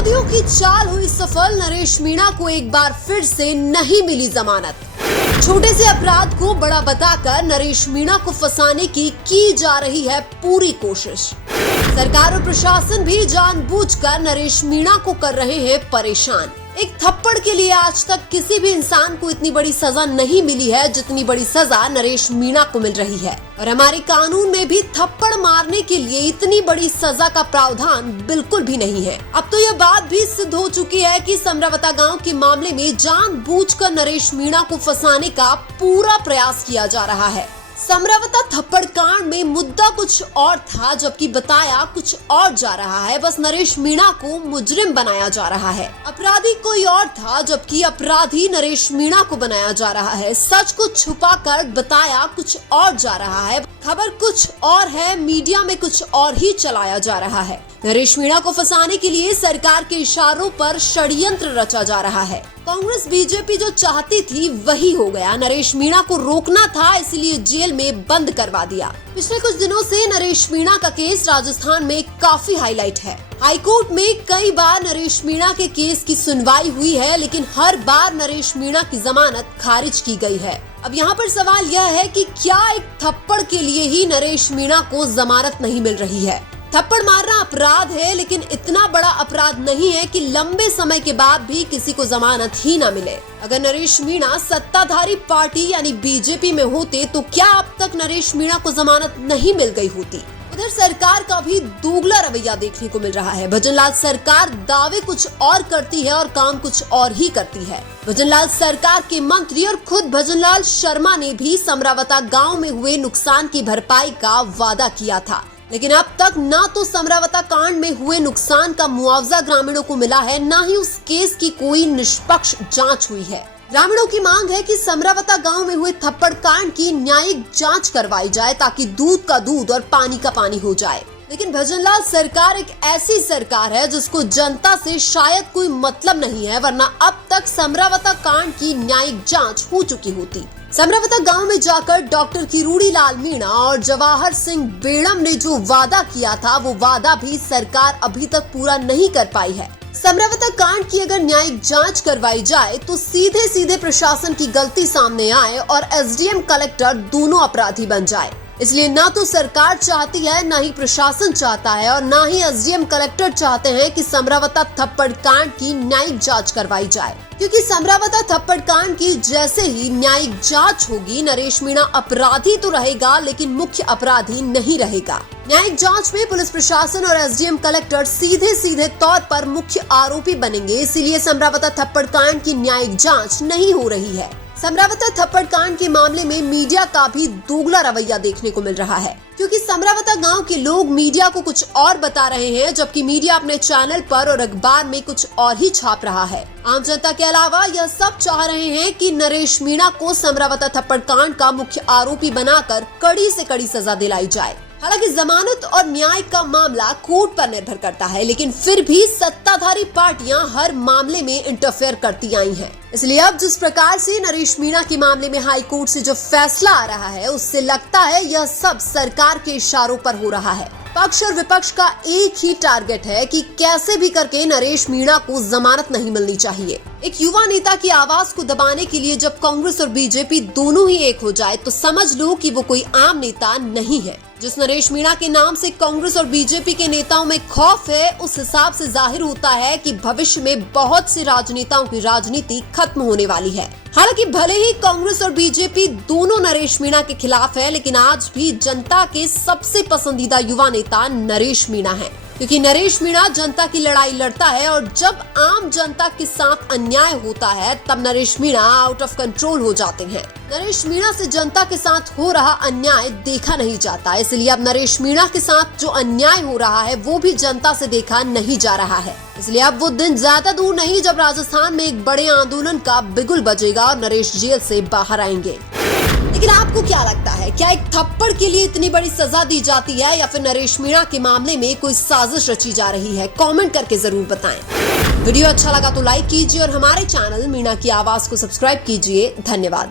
विरोधियों की चाल हुई सफल, नरेश मीणा को एक बार फिर से नहीं मिली जमानत। छोटे से अपराध को बड़ा बताकर नरेश मीणा को फंसाने की जा रही है पूरी कोशिश। सरकार और प्रशासन भी जानबूझकर नरेश मीणा को कर रहे हैं परेशान। एक थप्पड़ के लिए आज तक किसी भी इंसान को इतनी बड़ी सजा नहीं मिली है जितनी बड़ी सजा नरेश मीणा को मिल रही है। और हमारे कानून में भी थप्पड़ मारने के लिए इतनी बड़ी सजा का प्रावधान बिल्कुल भी नहीं है। अब तो यह बात भी सिद्ध हो चुकी है कि समरावता गांव के मामले में जानबूझकर नरेश मीणा को फंसाने का पूरा प्रयास किया जा रहा है। समरावता थप्पड़ कांड में मुद्दा कुछ और था, जबकि बताया कुछ और जा रहा है। बस नरेश मीणा को मुजरिम बनाया जा रहा है। अपराधी कोई और था, जबकि अपराधी नरेश मीणा को बनाया जा रहा है। सच को छुपाकर बताया कुछ और जा रहा है। खबर कुछ और है, मीडिया में कुछ और ही चलाया जा रहा है। नरेश मीणा को फंसाने के लिए सरकार के इशारों पर षड्यंत्र रचा जा रहा है। कांग्रेस बीजेपी जो चाहती थी वही हो गया। नरेश मीणा को रोकना था, इसलिए जेल में बंद करवा दिया। पिछले कुछ दिनों से नरेश मीणा का केस राजस्थान में काफी हाईलाइट है। हाईकोर्ट में कई बार नरेश मीणा के केस की सुनवाई हुई है, लेकिन हर बार नरेश मीणा की जमानत खारिज की गई है। अब यहाँ पर सवाल यह है कि क्या एक थप्पड़ के लिए ही नरेश मीणा को जमानत नहीं मिल रही है? थप्पड़ मारना अपराध है, लेकिन इतना बड़ा अपराध नहीं है कि लंबे समय के बाद भी किसी को जमानत ही ना मिले। अगर नरेश मीणा सत्ताधारी पार्टी यानी बीजेपी में होते तो क्या अब तक नरेश मीणा को जमानत नहीं मिल गई होती? उधर सरकार का भी दोगला रवैया देखने को मिल रहा है। भजनलाल सरकार दावे कुछ और करती है और काम कुछ और ही करती है। भजनलाल सरकार के मंत्री और खुद भजनलाल शर्मा ने भी समरावता गांव में हुए नुकसान की भरपाई का वादा किया था, लेकिन अब तक ना तो समरावता कांड में हुए नुकसान का मुआवजा ग्रामीणों को मिला है, ना ही उस केस की कोई निष्पक्ष जांच हुई है। ग्रामीणों की मांग है कि समरावता गांव में हुए थप्पड़ कांड की न्यायिक जांच करवाई जाए ताकि दूध का दूध और पानी का पानी हो जाए। लेकिन भजनलाल सरकार एक ऐसी सरकार है जिसको जनता से शायद कोई मतलब नहीं है, वरना अब तक समरावता कांड की न्यायिक जांच हो चुकी होती। समरावता गांव में जाकर डॉक्टर किरोड़ी लाल मीणा और जवाहर सिंह बेड़म ने जो वादा किया था, वो वादा भी सरकार अभी तक पूरा नहीं कर पाई है। समरावता कांड की अगर न्यायिक जांच करवाई जाए तो सीधे सीधे प्रशासन की गलती सामने आए और एसडीएम कलेक्टर दोनों अपराधी बन जाए। इसलिए ना तो सरकार चाहती है, ना ही प्रशासन चाहता है और ना ही एसडीएम कलेक्टर चाहते हैं कि समरावता थप्पड़ कांड की न्यायिक जांच करवाई जाए, क्योंकि समरावता थप्पड़ कांड की जैसे ही न्यायिक जांच होगी, नरेश मीणा अपराधी तो रहेगा लेकिन मुख्य अपराधी नहीं रहेगा। न्यायिक जांच में पुलिस प्रशासन और एसडीएम कलेक्टर सीधे सीधे तौर पर मुख्य आरोपी बनेंगे। इसीलिए समरावता थप्पड़ कांड की न्यायिक जांच नहीं हो रही है। समरावता थप्पड़ कांड के मामले में मीडिया का भी दोगला रवैया देखने को मिल रहा है, क्योंकि समरावता गांव के लोग मीडिया को कुछ और बता रहे हैं, जबकि मीडिया अपने चैनल पर और अखबार में कुछ और ही छाप रहा है। आम जनता के अलावा यह सब चाह रहे हैं कि नरेश मीणा को समरावता थप्पड़ कांड का मुख्य आरोपी बनाकर कड़ी से कड़ी सजा दिलाई जाए। हालांकि जमानत और न्याय का मामला कोर्ट पर निर्भर करता है, लेकिन फिर भी सत्ताधारी पार्टियां हर मामले में इंटरफेयर करती आई हैं। इसलिए अब जिस प्रकार से नरेश मीणा के मामले में हाई कोर्ट से जो फैसला आ रहा है, उससे लगता है यह सब सरकार के इशारों पर हो रहा है। पक्ष और विपक्ष का एक ही टारगेट है कि कैसे भी करके नरेश मीणा को जमानत नहीं मिलनी चाहिए। एक युवा नेता की आवाज को दबाने के लिए जब कांग्रेस और बीजेपी दोनों ही एक हो जाए तो समझ लो कि वो कोई आम नेता नहीं है। जिस नरेश मीणा के नाम से कांग्रेस और बीजेपी के नेताओं में खौफ है, उस हिसाब से जाहिर होता है कि भविष्य में बहुत से राजनेताओं की राजनीति खत्म होने वाली है। हालांकि भले ही कांग्रेस और बीजेपी दोनों नरेश मीणा के खिलाफ है, लेकिन आज भी जनता के सबसे पसंदीदा युवा नेता नरेश मीणा है, क्योंकि नरेश मीणा जनता की लड़ाई लड़ता है और जब आम जनता के साथ अन्याय होता है तब Naresh Meena out of control हो जाते हैं। नरेश मीणा से जनता के साथ हो रहा अन्याय देखा नहीं जाता, इसलिए अब नरेश मीणा के साथ जो अन्याय हो रहा है वो भी जनता से देखा नहीं जा रहा है। इसलिए अब वो दिन ज्यादा दूर नहीं जब राजस्थान में एक बड़े आंदोलन का बिगुल बजेगा और नरेश जेल से बाहर आएंगे। लेकिन आपको क्या लगता है, क्या एक थप्पड़ के लिए इतनी बड़ी सजा दी जाती है या फिर नरेश मीणा के मामले में कोई साजिश रची जा रही है? कमेंट करके जरूर बताएं। वीडियो अच्छा लगा तो लाइक कीजिए और हमारे चैनल मीणा की आवाज को सब्सक्राइब कीजिए। धन्यवाद।